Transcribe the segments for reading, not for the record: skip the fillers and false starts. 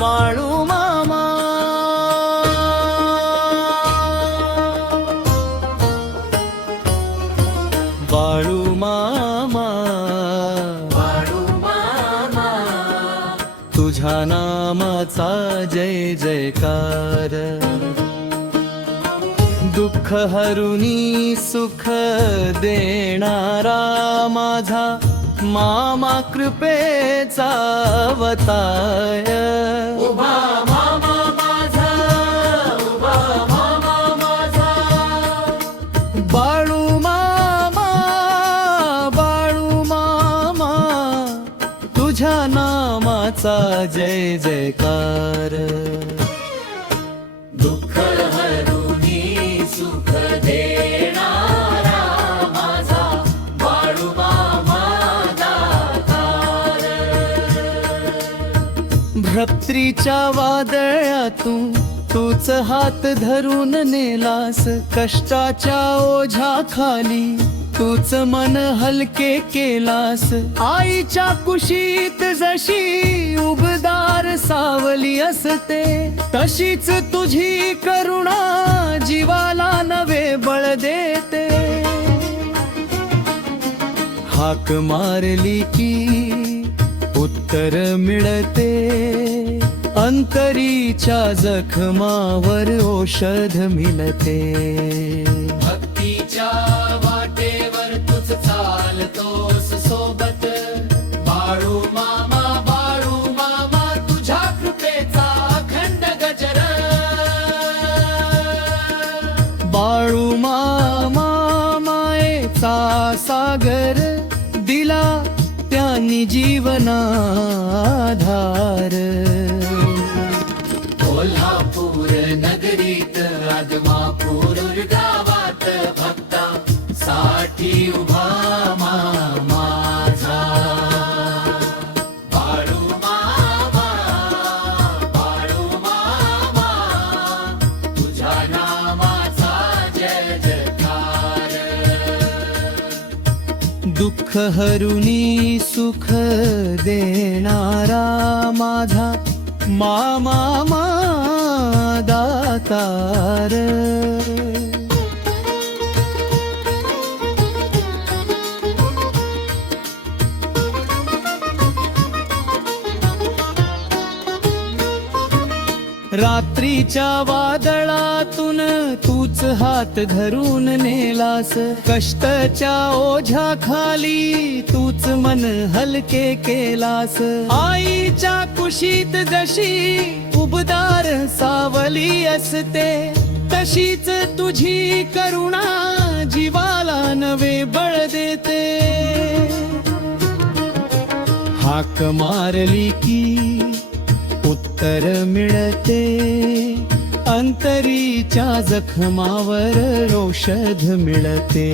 बाळू मामा, बाळू मामा, बाळू मामा, तुझ्या नामाचा जय जयकार, दुःख हरुनी सुख देणारा माझा मामा कृपेचा अवतार. उभा मामा माझा, उभा मामा माझा, बाळू मामा, बाळू मामा, तुझ्या नामाचा जय जयकार, दुःख हरुनी सुख देणारा माझा बाळू मामा दातार. भ्रमरीच्या वादळातून तूच हात धरून नेलास, कष्टाच्या ओझ्याखाली तूच मन हलके केलास. आईच्या कुशीत जशी उबदार सावली असते, तशीच तुझी करुणा जीवाला नवे बळ देते. हाक मारली की उत्तर मिळते, अंतरीच्या जखमावर औषध मिळते. भक्तीच्या वाटेवर तूच चालतोस सोबत, बाळू मामा, बाळू मामा, तुझ्या कृपेचा अखंड गजर. बाळू मामा, मायेचा सागर दिला त्यांनी जीवनाधार. कोल्हापूर नगरीत आदमापूर गावात भक्ता साठी उभा मामा माझा. बाळू मामा, बाळू मामा, तुझ्या नामाचा जय जयकार. दुःख हरुनी सुख देणारा माझा मामा दातार. रात्रीच्या वादळातून तूच हात धरून नेलास, कष्टाच्या ओझ्याखाली तूच मन हलके केलास. आईच्या कुशीत जशी उबदार सावली असते, तशीच तुझी करुणा जीवाला नवे बळ देते. हाक मारली की उत्तर मिळते, अंतरीच्या जखमावर औषध मिळते.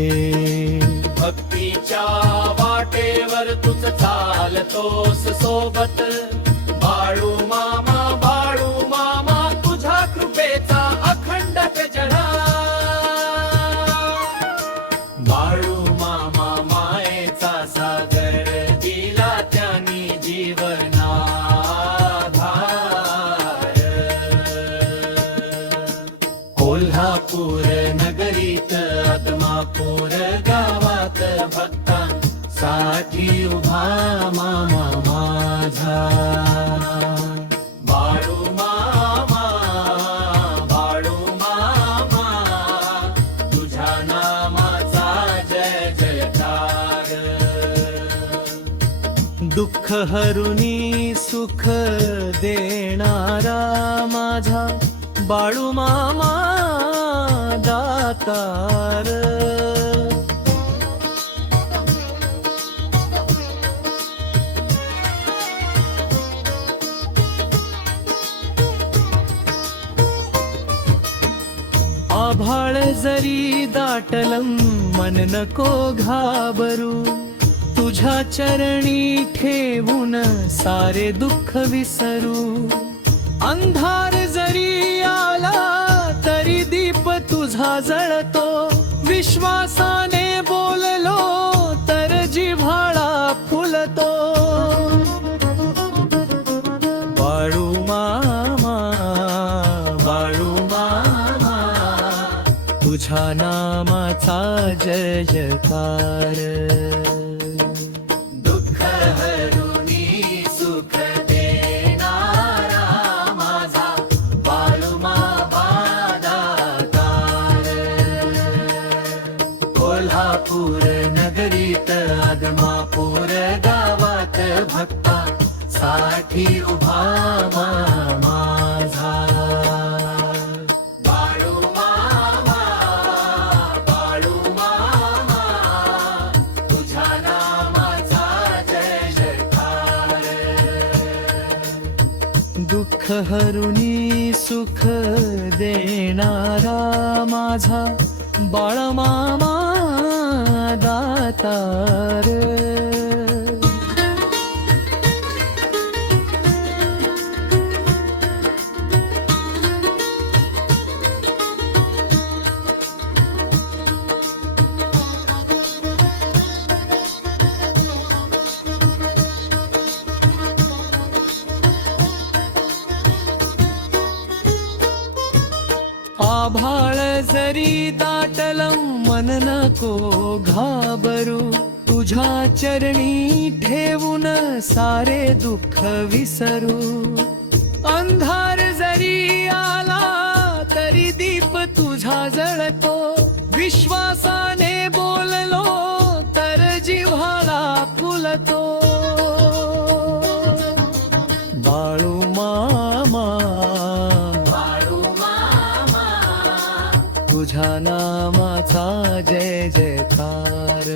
भक्तीच्या वाटेवर तूच चालतोस सोबत, बाळू मामा, बाळू मामा, तुझ्या कृपेचा अखंड गजरा. बाळू मामा, मायेचा सागर दिला त्यांनी जीवनाधार. कोल्हापूर नगरीत आदमापूर गावात भक्ता साठी उभा मामा माझा. बाळू मामा, बाळू मामा, तुझ्या नामाचा जय जयकार. दुःख हरुनी सुख देणारा माझा बाळू मामा दातार. आभाळ जरी दाटलं मन नको घाबरू, तुझ्या चरणी ठेवून सारे दुःख विसरू अंधार जरी आला तरी दीप तुझा जळतो विश्वासाने बोललो तर जिव्हाळा फुलतो बाळू मामा बाळू मामा तुझ्या नामाचा जय जयकार दुःख हरुनी सुख देणारा माझा बाळूमामा दातार कोल्हापूर नगरीत आदमापूर गावात भक्ता साठी उभा माझा बाळूमामा बाळूमामा तुझ्या नामाचा जय जयकार दुःख हरुनी सुख देणारा माझा बाळमामा दातार आभाळ जरी दाटलं मन नको घाबरू तुझ्या चरणी ठेवून सारे दुःख विसरू अंधार जरी आला तरी दीप तुझा जळतो विश्वासाने बोललो तर जिव्हाळा फुलतो बाळू मामा तुझ्या नामाचा जय जयकार